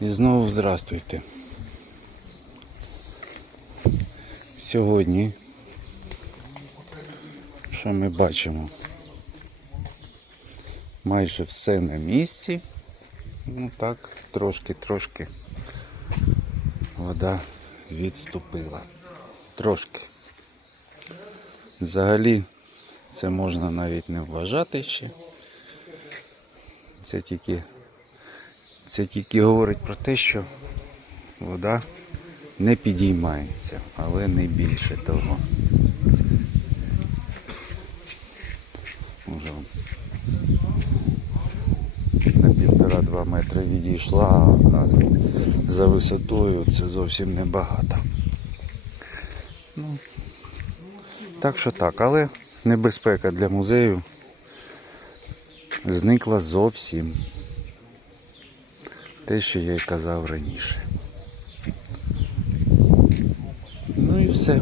І знову здравствуйте. Сьогодні, що ми бачимо? Майже все на місці. Ну так, трошки-трошки вода відступила. Трошки. Взагалі це можна навіть не вважати ще. Це тільки, це тільки говорить про те, що вода не підіймається, але не більше того. Може на півтора-два метри відійшла, а за висотою це зовсім небагато. Ну, так що так, але небезпека для музею зникла зовсім. Те, що я й казав раніше. Ну і все.